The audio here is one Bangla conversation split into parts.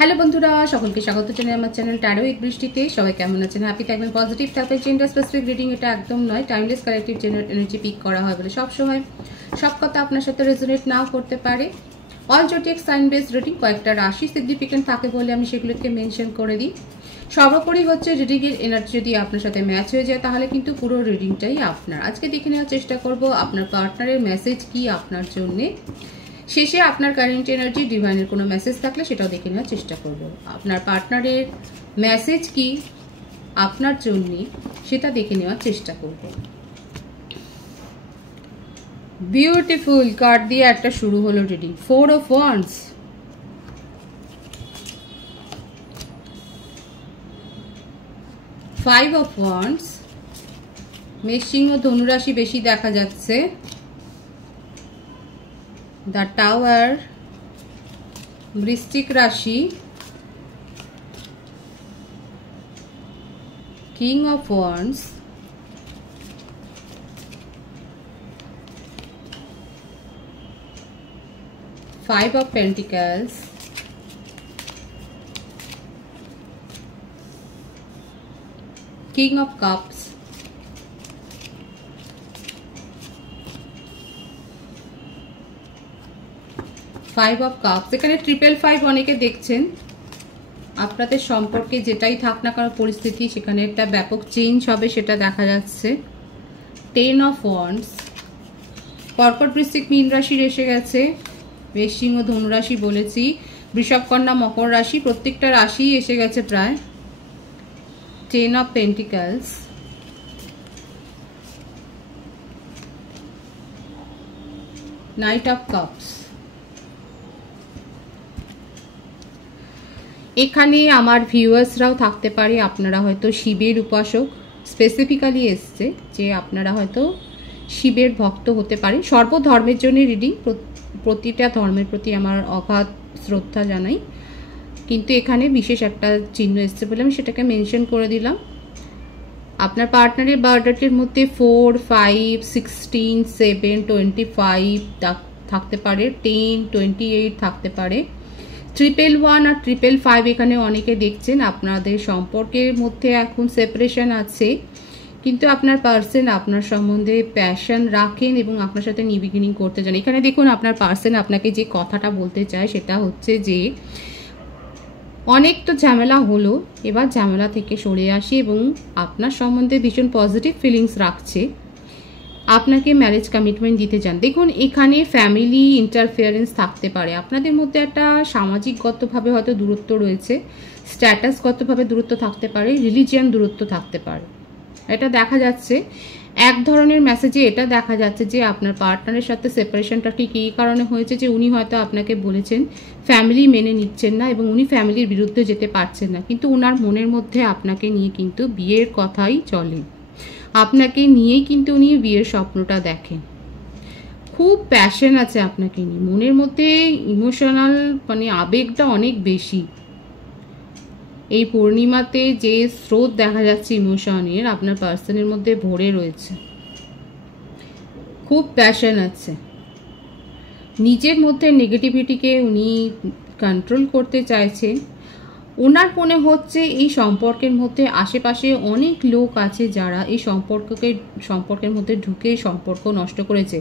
হ্যালো বন্ধুরা, সকলকে স্বাগত জানাই আমার চ্যানেল ট্যারো উইথ বৃষ্টিতে। সবাই কেমন আছেন? হ্যাপি থাকবেন, পজিটিভ থাকবেন। জেন্ডার স্পেসিফিক রিডিং এটা একদম নয়, timeless collective general energy pick করা হয় বলে সবসময় সব কথা আপনার সাথে রেজোনেট নাও করতে পারে। All zodiac sign based reading, কয়েকটা রাশি সিগনিফিকেন্ট থাকে বলে আমি সেগুলোকে মেনশন করে দিই। সর্বোপরি হচ্ছে রিডিংয়ের এনার্জি যদি আপনার সাথে ম্যাচ হয়ে যায় তাহলে কিন্তু পুরো রিডিংটাই আপনার। আজকে দেখে নেওয়ার চেষ্টা করব আপনার পার্টনারের মেসেজ কি আপনার জন্যে। শেষে আপনার কারেন্ট এনার্জি, ডিভাইনের কোনো মেসেজ থাকলে সেটাও দেখে নেওয়ার চেষ্টা করব। আপনার পার্টনারের মেসেজ কি আপনার জন্য সেটা দেখে নেওয়ার চেষ্টা করব। বিউটিফুল কার্ড দিয়ে একটা শুরু হলো reading. 4 of Wands, Five of Wands, মেষ সিংহ ধনুরাশি বেশি দেখা যাচ্ছে। দ্য টাওয়ার, বৃশ্চিক রাশি, king of wands, five of pentacles, king of cups, five of cups. এখানে 555 অনেকে দেখছেন। আপনাদের সম্পর্কে যেটাই থাক না কারো পরিস্থিতি, সেখানে একটা ব্যাপক চেঞ্জ হবে সেটা দেখা যাচ্ছে। 10 অফ ওয়ান্ডস, কর্কট বৃশ্চিক মীন রাশির এসে গেছে। মেষ সিংহ ধনুরাশি বলেছি, বৃষভ কন্যা মকর রাশি, প্রত্যেকটা রাশি এসে গেছে প্রায়। 10 of pentacles, night of cups. এখানে আমার ভিউয়ার্সরাও থাকতে পারে, আপনারা হয়তো শিবের উপাসক, স্পেসিফিক্যালি এসছে যে আপনারা হয়তো শিবের ভক্ত হতে পারেন। সর্বধর্মের জন্য রিডিং, প্রতিটা ধর্মের প্রতি আমার অগাধ শ্রদ্ধা জানাই, কিন্তু এখানে বিশেষ একটা চিহ্ন এসছে বলে আমি সেটাকে মেনশন করে দিলাম। আপনার পার্টনারের বার্থডেটের মধ্যে 4, 5, 16, 7, 25 থাকতে পারে, 10, 28 থাকতে পারে। 111 আর 555 এখানে অনেকে দেখছেন। আপনাদের সম্পর্কের মধ্যে এখন সেপারেশন আছে, কিন্তু আপনার পার্সন আপনার সম্বন্ধে প্যাশন রাখেন এবং আপনার সাথে নিউ বিগিনিং করতে চান। এখানে দেখুন আপনার পার্সন আপনাকে যে কথাটা বলতে চায় সেটা হচ্ছে যে অনেক তো ঝামেলা হলো, এবার ঝামেলা থেকে সরে আসি এবং আপনার সম্বন্ধে ভীষণ পজিটিভ ফিলিংস রাখছে, আপনাকে ম্যারেজ কমিটমেন্ট দিতে চান। দেখুন এখানে ফ্যামিলি ইন্টারফিয়ারেন্স থাকতে পারে, আপনাদের মধ্যে একটা সামাজিকগতভাবে হয়তো দূরত্ব রয়েছে, স্ট্যাটাসগতভাবে দূরত্ব থাকতে পারে, রিলিজিয়ান দূরত্ব থাকতে পারে। এটা দেখা যাচ্ছে এক ধরনের মেসেজে, এটা দেখা যাচ্ছে যে আপনার পার্টনারের সাথে সেপারেশনটা ঠিক এই কারণে হয়েছে যে উনি হয়তো আপনাকে বলেছেন ফ্যামিলি মেনে নিচ্ছেন না এবং উনি ফ্যামিলির বিরুদ্ধে যেতে পারছেন না, কিন্তু ওনার মনের মধ্যে আপনাকে নিয়ে কিন্তু বিয়ের কথাই চলে, আপনাকে নিয়েই কিন্তু উনি বিয়ের স্বপ্নটা দেখেন। খুব প্যাশন আছে আপনাকে নিয়ে, মনের মধ্যে ইমোশনাল মানে আবেগটা অনেক বেশি। এই পূর্ণিমাতে যে স্রোত দেখা যাচ্ছে ইমোশনের আপনার পার্সনের মধ্যে ভরে রয়েছে, খুব প্যাশন আছে। নিজের মধ্যে নেগেটিভিটিকে উনি কন্ট্রোল করতে চাইছেন। ওনার মনে হচ্ছে এই সম্পর্কের মধ্যে আশেপাশে অনেক লোক আছে যারা এই সম্পর্কের মধ্যে ঢুকে সম্পর্ক নষ্ট করেছে।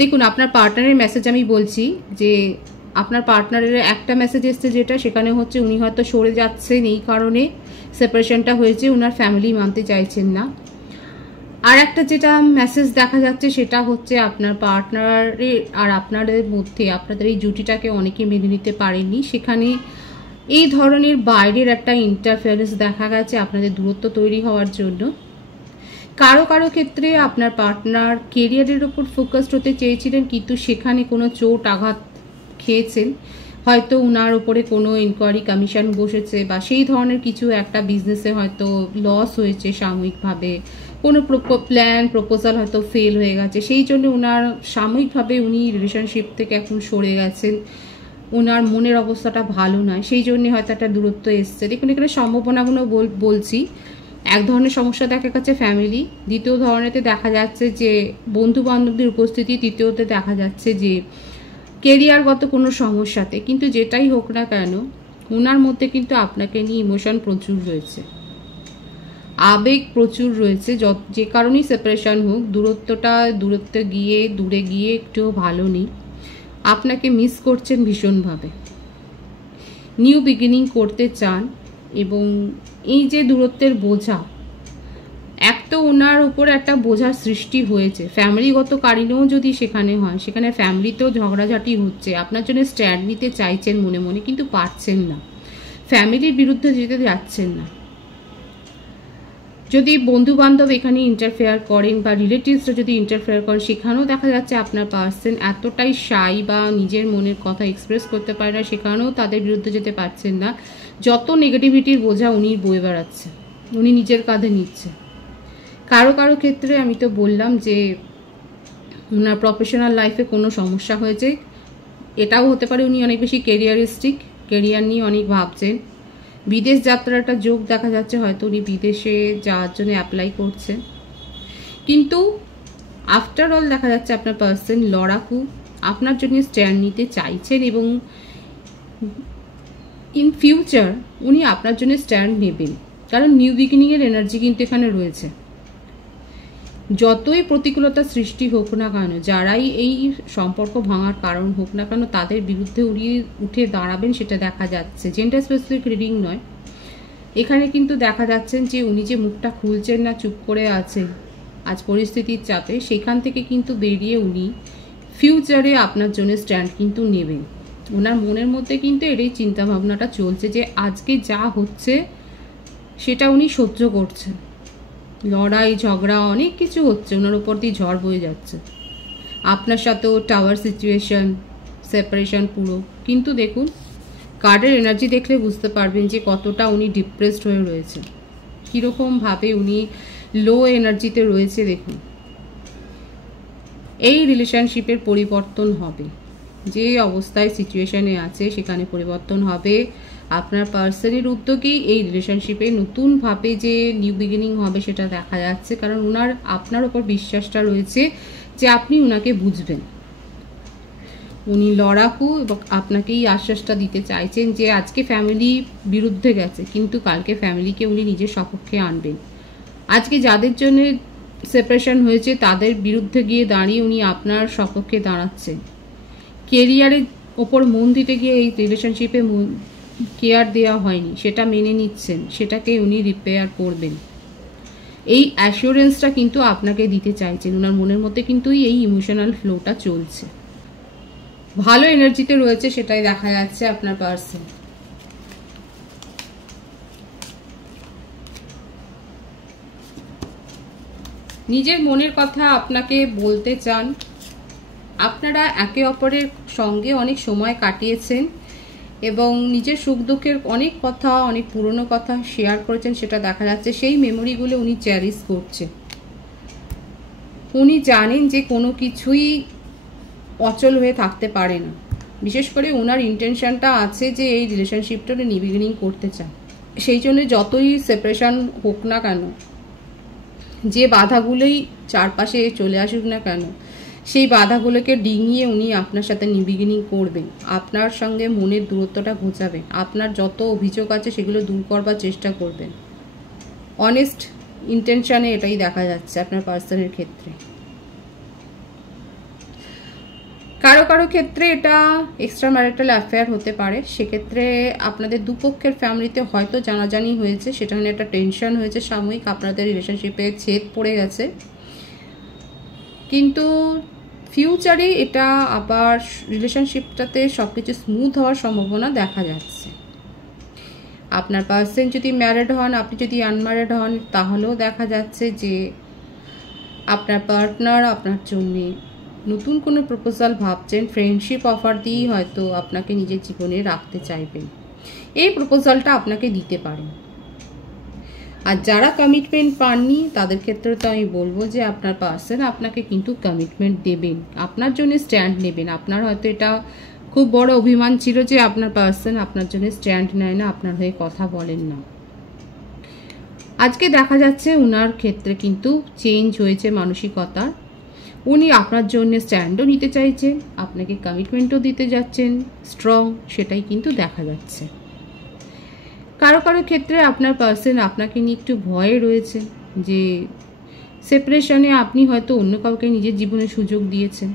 দেখুন আপনার পার্টনারের মেসেজ আমি বলছি যে আপনার পার্টনারের একটা মেসেজ এসছে যেটা, সেখানে হচ্ছে উনি হয়তো সরে যাচ্ছেন, এই কারণে সেপারেশনটা হয়েছে, ওনার ফ্যামিলি মানতে চাইছেন না। আর একটা যেটা মেসেজ দেখা যাচ্ছে সেটা হচ্ছে আপনার পার্টনারের আর আপনাদের মধ্যে আপনাদের এই জুটিটাকে অনেকে মেনে নিতে পারেননি, সেখানে এই ধরনের বাইরের একটা ইন্টারফারেন্স দেখা গেছে আপনাদের দূরত্ব তৈরি হওয়ার জন্য। কারো কারো ক্ষেত্রে আপনার পার্টনার কেরিয়ারের ওপর ফোকাসড হতে চেয়েছিলেন, কিন্তু সেখানে কোনো চোট আঘাত খেয়েছেন, হয়তো উনার ওপরে কোনো ইনকোয়ারি কমিশন বসেছে বা সেই ধরনের কিছু একটা বিজনেসে হয়তো লস হয়েছে সাময়িকভাবে, কোনো প্ল্যান প্রপোজাল হয়তো ফেল হয়ে গেছে, সেই জন্য উনার সাময়িকভাবে উনি রিলেশনশিপ থেকে এখন সরে গেছেন, ওনার মনের অবস্থাটা ভালো নয়, সেই জন্য হয়তো একটা দূরত্ব এসছে। দেখুন এখানে সম্ভাবনাগুলো বলছি। এক ধরনের সমস্যা দেখা যাচ্ছে ফ্যামিলি, দ্বিতীয় ধরনেতে দেখা যাচ্ছে যে বন্ধু বান্ধবদের উপস্থিতি, তৃতীয়তে দেখা যাচ্ছে যে কেরিয়ারগত কোনো সমস্যাতে। কিন্তু যেটাই হোক না কেন ওনার মধ্যে কিন্তু আপনাকে নিয়ে ইমোশন প্রচুর রয়েছে, আবেগ প্রচুর রয়েছে, যে কারণেই সেপারেশন হোক, দূরে গিয়ে একটুও ভালো নেই, আপনাকে মিস করছেন ভীষণভাবে, নিউ বিগিনিং করতে চান। এবং এই যে দূরত্বের বোঝা, এক তো ওনার উপর একটা বোঝার সৃষ্টি হয়েছে, ফ্যামিলিগত কারণেও যদি সেখানে হয়, সেখানে ফ্যামিলিতেও ঝগড়াঝাটি হচ্ছে, আপনার জন্য স্ট্যান্ড নিতে চাইছেন মনে মনে, কিন্তু পারছেন না, ফ্যামিলির বিরুদ্ধে যেতে যাচ্ছেন না। যদি বন্ধু বান্ধব এখানে ইন্টারফেয়ার করেন বা রিলেটিভসরা যদি ইন্টারফেয়ার করেন, সেখানেও দেখা যাচ্ছে আপনার পার্সন এতটাই শাই বা নিজের মনের কথা এক্সপ্রেস করতে পারে না, সেখানেও তাদের বিরুদ্ধে যেতে পারছেন না। যত নেগেটিভিটির বোঝা উনি বয়ে বেড়াচ্ছে, উনি নিজের কাঁধে নিচ্ছে। কারো কারো ক্ষেত্রে আমি তো বললাম যে ওনার প্রফেশনাল লাইফে কোনো সমস্যা হয়েছে, এটাও হতে পারে উনি অনেক বেশি কেরিয়ারিস্টিক, কেরিয়ার নিয়ে অনেক ভাবছেন। বিদেশ যাত্রাটা যোগ দেখা যাচ্ছে, হয়তো উনি বিদেশে যাওয়ার জন্য অ্যাপ্লাই করছেন। কিন্তু আফটার অল দেখা যাচ্ছে আপনার পার্সন লড়াকু, আপনার জন্য স্ট্যান্ড নিতে চাইছেন এবং ইন ফিউচার উনি আপনার জন্য স্ট্যান্ড নেবেন, কারণ নিউ বিগিনিংয়ের এনার্জি কিন্তু এখানে রয়েছে। যতই প্রতিকূলতা সৃষ্টি হোক না কেন, যারাই এই সম্পর্ক ভাঙার কারণ হোক না কেন, তাদের বিরুদ্ধে উনি উঠে দাঁড়াবেন, সেটা দেখা যাচ্ছে। জেন্ডার স্পেসিফিক রিডিং নয়, এখানে কিন্তু দেখা যাচ্ছেন যে উনি যে মুখটা খুলছেন না, চুপ করে আছেন আজ পরিস্থিতির চাপে, সেখান থেকে কিন্তু বেরিয়ে উনি ফিউচারে আপনার জন্য স্ট্যান্ড কিন্তু নেবেন। ওনার মনের মধ্যে কিন্তু এটাই চিন্তাভাবনাটা চলছে যে আজকে যা হচ্ছে সেটা উনি সহ্য করছেন, লড়াই ঝগড়া অনেক কিছু হচ্ছে, ওনার উপর দিয়ে ঝড় বয়ে যাচ্ছে, আপনার সাথেও টাওয়ার সিচুয়েশন, সেপারেশন পুরো। কিন্তু দেখুন কার্ডের এনার্জি দেখলে বুঝতে পারবেন যে কতটা উনি ডিপ্রেসড হয়ে রয়েছে, কীরকমভাবে উনি লো এনার্জিতে রয়েছে। দেখুন এই রিলেশনশিপের পরিবর্তন হবে, যে অবস্থায় সিচুয়েশনে আছে সেখানে পরিবর্তন হবে। আপনার পার্সনের উদ্যোগেই এই রিলেশনশিপে নতুনভাবে যে নিউ বিগিনিং হবে সেটা দেখা যাচ্ছে, কারণ ওনার আপনার ওপর বিশ্বাসটা রয়েছে যে আপনি ওনাকে বুঝবেন। উনি লড়াকু এবং আপনাকে এই আশ্বাসটা দিতে চাইছেন যে আজকে ফ্যামিলি বিরুদ্ধে গেছে, কিন্তু কালকে ফ্যামিলিকে উনি নিজের সপক্ষে আনবেন। আজকে যাদের জন্য সেপারেশন হয়েছে তাদের বিরুদ্ধে গিয়ে দাঁড়িয়ে উনি আপনার সপক্ষে দাঁড়াচ্ছেন। কেরিয়ারের ওপর মন দিতে গিয়ে এই রিলেশনশিপে কেয়ার দেওয়া হয়নি, সেটা মেনে নিচ্ছেন, সেটাকে উনি রিপেয়ার করবেন। এই অ্যাসিওরেন্সটা কিন্তু আপনাকে দিতে চাইছেন। ওনার মনের মধ্যে কিন্তু এই ইমোশনাল ফ্লোটা চলছে, ভালো এনার্জিতে রয়েছে, সেটাই দেখা যাচ্ছে আপনার পার্সন। নিজের মনের কথা আপনাকে বলতে চান। আপনারা একে অপরের সঙ্গে অনেক সময় কাটিয়েছেন এবং নিজের সুখ দুঃখের অনেক কথা, অনেক পুরনো কথা শেয়ার করেছেন, সেটা দেখা যাচ্ছে। সেই মেমোরিগুলো উনি চ্যারিশ করছেন। উনি জানেন যে কোনো কিছুই অচল হয়ে থাকতে পারে না। বিশেষ করে ওনার ইন্টেনশনটা আছে যে এই রিলেশনশিপটা উনি নিউ বিগিনিং করতে চান। সেই জন্য যতই সেপারেশন হোক না কেন, যে বাধাগুলোই চারপাশে চলে আসুক না কেন, সেই বাধাগুলোকে ডিঙিয়ে উনি আপনার সাথে নিউ বিগিনিং করবেন, আপনার সঙ্গে মনের দূরত্বটা ঘোচাবেন, আপনার যত অভিযোগ আছে সেগুলো দূর করবার চেষ্টা করবেন। অনেস্ট ইন্টেনশনে এটাই দেখা যাচ্ছে আপনার পার্সনের ক্ষেত্রে। কারো কারো ক্ষেত্রে এটা এক্সট্রা ম্যারিটাল অ্যাফেয়ার হতে পারে, সেক্ষেত্রে আপনাদের দুপক্ষের ফ্যামিলিতে হয়তো জানাজানি হয়েছে, সেটা নিয়ে একটা টেনশন হয়েছে সাময়িক, আপনাদের রিলেশনশিপে ছেদ পড়ে গেছে। কিন্তু ফিউচারে এটা আবার রিলেশনশিপটাতে সব কিছু স্মুথ হওয়ার সম্ভাবনা দেখা যাচ্ছে। আপনার পার্সন যদি ম্যারিড হন, আপনি যদি আনম্যারিড হন, তাহলেও দেখা যাচ্ছে যে আপনার পার্টনার আপনার জন্যে নতুন কোনো প্রপোজাল ভাবছেন, ফ্রেন্ডশিপ অফার দিয়েই হয়তো আপনাকে নিজের জীবনে রাখতে চাইবেন। এই প্রপোজালটা আপনাকে দিতে পারেন। আর যারা কমিটমেন্ট পাননি তাদের ক্ষেত্রে তো আমি বলবো যে আপনার পার্সন আপনাকে কিন্তু কমিটমেন্ট দেবেন, আপনার জন্য স্ট্যান্ড নেবেন। আপনার হয়তো এটা খুব বড় অভিমান ছিল যে আপনার পার্সন আপনার জন্য স্ট্যান্ড নেয় না, আপনার হয়ে কথা বলেন না। আজকে দেখা যাচ্ছে ওনার ক্ষেত্রে কিন্তু চেঞ্জ হয়েছে মানসিকতা। উনি আপনার জন্য স্ট্যান্ডও নিতে চাইছেন, আপনাকে কমিটমেন্টও দিতে যাচ্ছেন স্ট্রং, সেটাই কিন্তু দেখা যাচ্ছে। কারো কারো ক্ষেত্রে আপনার পার্সন আপনাকে নিয়ে একটু ভয়ে রয়েছে যে সেপারেশনে আপনি হয়তো অন্য কাউকে নিজের জীবনে সুযোগ দিয়েছেন,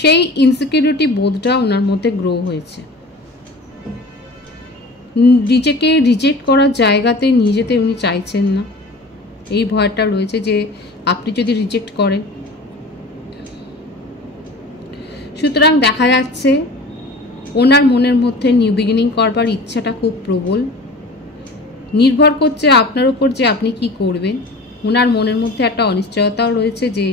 সেই ইনসিকিউরিটি বোধটা ওনার মধ্যে গ্রো হয়েছে। নিজেকে রিজেক্ট করার জায়গাতে নিজেতে উনি চাইছেন না, এই ভয়টা রয়েছে যে আপনি যদি রিজেক্ট করেন। সুতরাং দেখা যাচ্ছে ওনার মনের মধ্যে নিউ বিগিনিং করবার ইচ্ছাটা খুব প্রবল, নির্ভর করছে আপনার উপর যে আপনি কি করবেন। ওনার মনের মধ্যে একটা অনিশ্চয়তাও রয়েছে যে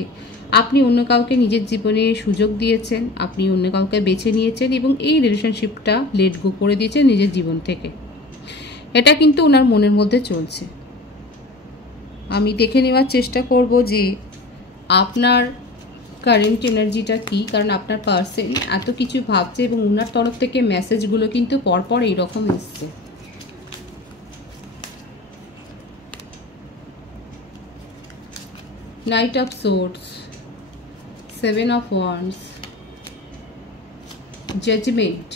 আপনি অন্য কাউকে নিজের জীবনে সুযোগ দিয়েছেন, আপনি অন্য কাউকে বেছে নিয়েছেন এবং এই রিলেশনশিপটা লেট গো করে দিয়েছেন নিজের জীবন থেকে। এটা কিন্তু ওনার মনের মধ্যে চলছে। আমি দেখে নেওয়ার চেষ্টা করব যে আপনার কারেন্ট এনার্জিটা কি, কারণ আপনার পার্সন এত কিছু ভাবছে এবং ওনার তরফ থেকে মেসেজগুলো কিন্তু পরপর এইরকম এসছে। Knight of swords, 7 of wands, judgement.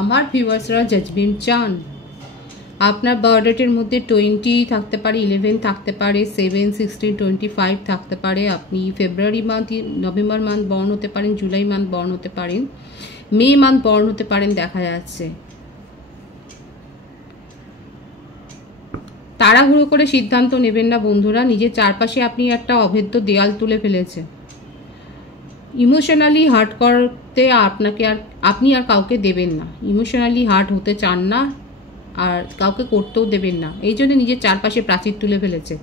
আমার ভিউয়ার্সরা জাজমেন্ট চান। আপনার বার্থডেটের মধ্যে 20 থাকতে পারে, 11 থাকতে পারে, 7, 16, 25 থাকতে পারে। আপনি February month, November month born হতে পারেন, জুলাই মান্থ বর্ন হতে পারেন, মে মান্থ বর্ন হতে পারেন। দেখা যাচ্ছে তাড়াহুড়ো করে সিদ্ধান্ত নেবেন না বন্ধুরা। নিজের চারপাশে আপনি একটা অভেদ্য দেয়াল তুলে ফেলেছেন। ইমোশনালি হার্ট করতে আপনি আর কাউকে দেবেন না, ইমোশনালি হার্ট হতে চান না আর কাউকে করতেও দেবেন না, এই জন্য নিজের চারপাশে প্রাচীর তুলে ফেলেছে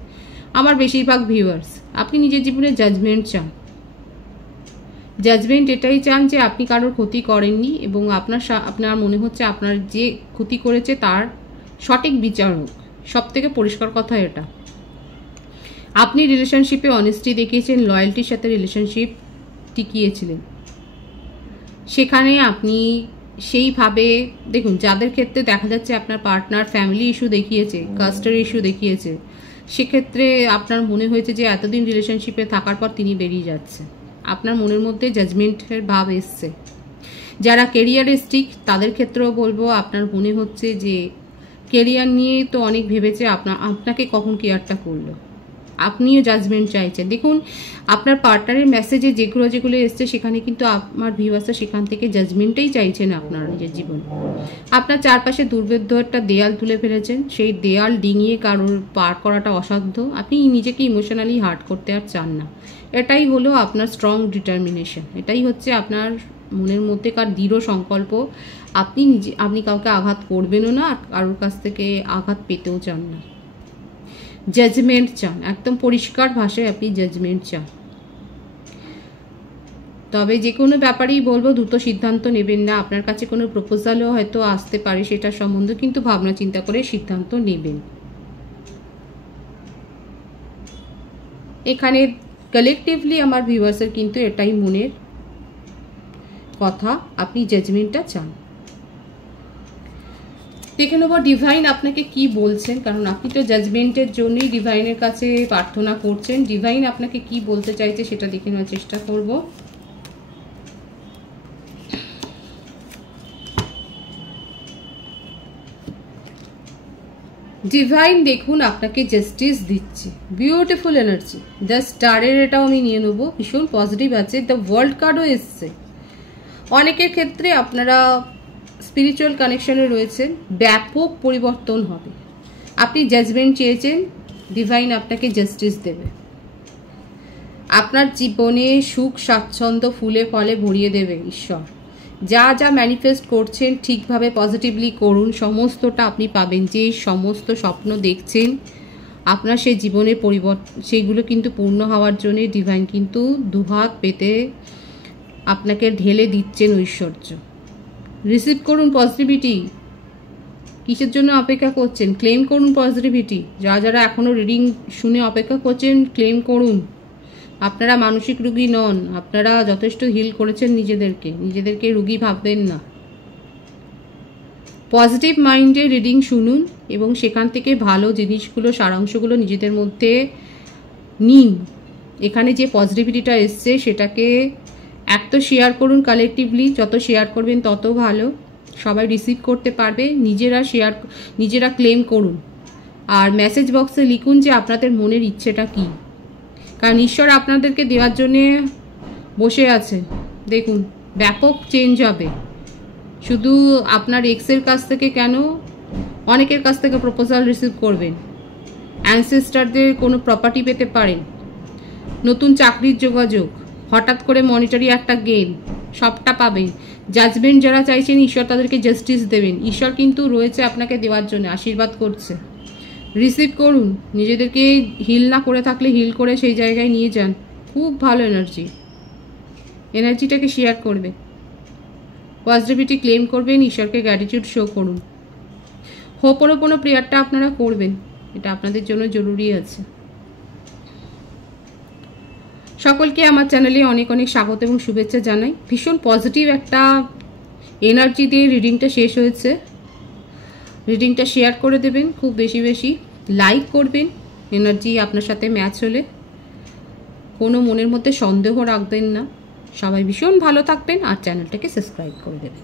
আমার বেশিরভাগ ভিউয়ার্স। আপনি নিজের জীবনে জাজমেন্ট চান। জাজমেন্ট এটাই চান যে আপনি কারোর ক্ষতি করেননি এবং আপনার মনে হচ্ছে আপনার যে ক্ষতি করেছে তার সঠিক বিচার হোক। সব থেকে পরিষ্কার কথা এটা। আপনি রিলেশনশিপে অনেস্টি দেখিয়েছেন, লয়্যালটির সাথে রিলেশনশিপ টিকিয়েছিলেন। সেখানে আপনি সেইভাবে দেখুন, যাদের ক্ষেত্রে দেখা যাচ্ছে আপনার পার্টনার ফ্যামিলি ইস্যু দেখিয়েছে, কাস্টের ইস্যু দেখিয়েছে, সেক্ষেত্রে আপনার মনে হয়েছে যে এতদিন রিলেশনশিপে থাকার পর তিনি বেরিয়ে যাচ্ছে। আপনার মনের মধ্যে জাজমেন্টের ভাব এসছে। যারা কেরিয়ারিস্টিক তাদের ক্ষেত্রেও বলবো, আপনার মনে হচ্ছে যে কেরিয়ার নিয়ে তো অনেক ভেবেছে, আপনাকে কখন কেয়ারটা করলো, আপনিও জাজমেন্ট চাইছেন। দেখুন আপনার পার্টনারের মেসেজে যেগুলো এসছে সেখানে কিন্তু আমার ভিউয়ার্সরা সেখান থেকে জাজমেন্টটাই চাইছেন আপনার নিজের জীবন। আপনার চারপাশে দুর্ভেদ্য একটা দেয়াল তুলে ফেলেছেন, সেই দেয়াল ডিঙিয়ে কারোর পার করাটা অসাধ্য। আপনি নিজেকে ইমোশনালি হার্ট করতে আর চান না। এটাই হলো আপনার স্ট্রং ডিটারমিনেশন, এটাই হচ্ছে আপনার মনের মধ্যেকার দৃঢ় সংকল্প। আপনি কাউকে আঘাত করবেনও না আর কারোর কাছ থেকে আঘাত পেতেও চান না। জাজমেন্ট চান, একদম পরিষ্কার ভাষায় আপনি জাজমেন্ট চান। তবে যে কোনো ব্যাপারেই বলবো দ্রুত সিদ্ধান্ত নেবেন না। আপনার কাছে কোনো প্রপোজালও হয়তো আসতে পারে, সেটা সম্বন্ধে কিন্তু ভাবনা চিন্তা করে সিদ্ধান্ত নেবেন। এখানে কালেকটিভলি আমার ভিউয়ার্সের কিন্তু এটাই মনের কথা, আপনি জাজমেন্টটা চান। দেখে নেব ডিভাইন আপনাকে কি বলছেন, কারণ আপনি তো জাজমেন্টের জন্যই ডিভাইনের কাছে প্রার্থনা করছেন। ডিভাইন আপনাকে কি বলতে চাইছে সেটা দেখে নেওয়ার চেষ্টা করব। ডিভাইন দেখুন আপনাকে জাস্টিস দিচ্ছে, বিউটিফুল এনার্জি। দ্য স্টারের এটাও আমি নিয়ে নেবো, ভীষণ পজিটিভ আছে। দ্য ওয়ার্ল্ড কার্ডও এসছে। অনেকের ক্ষেত্রে আপনারা স্পিরিচুয়াল কানেকশনে রয়েছেন, ব্যাপক পরিবর্তন হবে। আপনি জাজমেন্ট চেয়েছেন, ডিভাইন আপনাকে জাস্টিস দেবে। আপনার জীবনে সুখ স্বাচ্ছন্দ্য ফুলে ফলে ভরিয়ে দেবে ঈশ্বর। যা যা ম্যানিফেস্ট করছেন ঠিকভাবে পজিটিভলি করুন, সমস্তটা আপনি পাবেন। যে সমস্ত স্বপ্ন দেখছেন আপনার সেই জীবনের সেইগুলো কিন্তু পূর্ণ হওয়ার জন্য ডিভাইন কিন্তু দুহাত পেতে আপনাকে ঢেলে দিচ্ছেন ঐশ্বর্য। রিসিভ করুন পজিটিভিটি। কিসের জন্য অপেক্ষা করছেন? ক্লেম করুন পজিটিভিটি। যারা এখনও রিডিং শুনে অপেক্ষা করছেন, ক্লেম করুন। আপনারা মানসিক রোগী নন, আপনারা যথেষ্ট হিল করেছেন নিজেদেরকে রোগী ভাববেন না। পজিটিভ মাইন্ডে রিডিং শুনুন এবং সেখান থেকে ভালো জিনিসগুলো, সারাংশগুলো নিজেদের মধ্যে নিন। এখানে যে পজিটিভিটিটা এসছে সেটাকে এক তো শেয়ার করুন কালেকটিভলি, যত শেয়ার করবেন তত ভালো। সবাই রিসিভ করতে পারবে। নিজেরা ক্লেম করুন আর মেসেজ বক্সে লিখুন যে আপনাদের মনের ইচ্ছেটা কি, কারণ ঈশ্বর আপনাদেরকে দেওয়ার জন্যে বসে আছে। দেখুন ব্যাপক চেঞ্জ হবে। শুধু আপনার এক্সের কাছ থেকে কেন, অনেকের কাছ থেকে প্রপোজাল রিসিভ করবেন, অ্যানসেস্টারদের কোনো প্রপার্টি পেতে পারেন, নতুন চাকরির যোগাযোগ, হঠাৎ করে মনিটারি একটা গেম, সবটা পাবেন। জাজমেন্ট যারা চাইছেন ঈশ্বর তাদেরকে জাস্টিস দেবেন। ঈশ্বর কিন্তু রয়েছে আপনাকে দেওয়ার জন্য, আশীর্বাদ করছে। রিসিভ করুন। নিজেদেরকে হিল না করে থাকলে হিল করে সেই জায়গায় নিয়ে যান। খুব ভালো এনার্জিটাকে শেয়ার করবে, পজিটিভিটি ক্লেম করবেন, ঈশ্বরকে গ্র্যাটিটিউড শো করুন। হোপোনোপোনো প্রেয়ারটা আপনারা করবেন, এটা আপনাদের জন্য জরুরি আছে। সকলকে আমার চ্যানেলে অনেক অনেক স্বাগত এবং শুভেচ্ছা জানাই। ভীষণ পজিটিভ একটা এনার্জি দিয়ে রিডিংটা শেষ হয়েছে। রিডিংটা শেয়ার করে দেবেন, খুব বেশি বেশি লাইক করবেন এনার্জি আপনার সাথে ম্যাচ হলে। কোনো মনের মধ্যে সন্দেহ রাখবেন না। সবাই ভীষণ ভালো থাকবেন আর চ্যানেলটাকে সাবস্ক্রাইব করে দেবেন।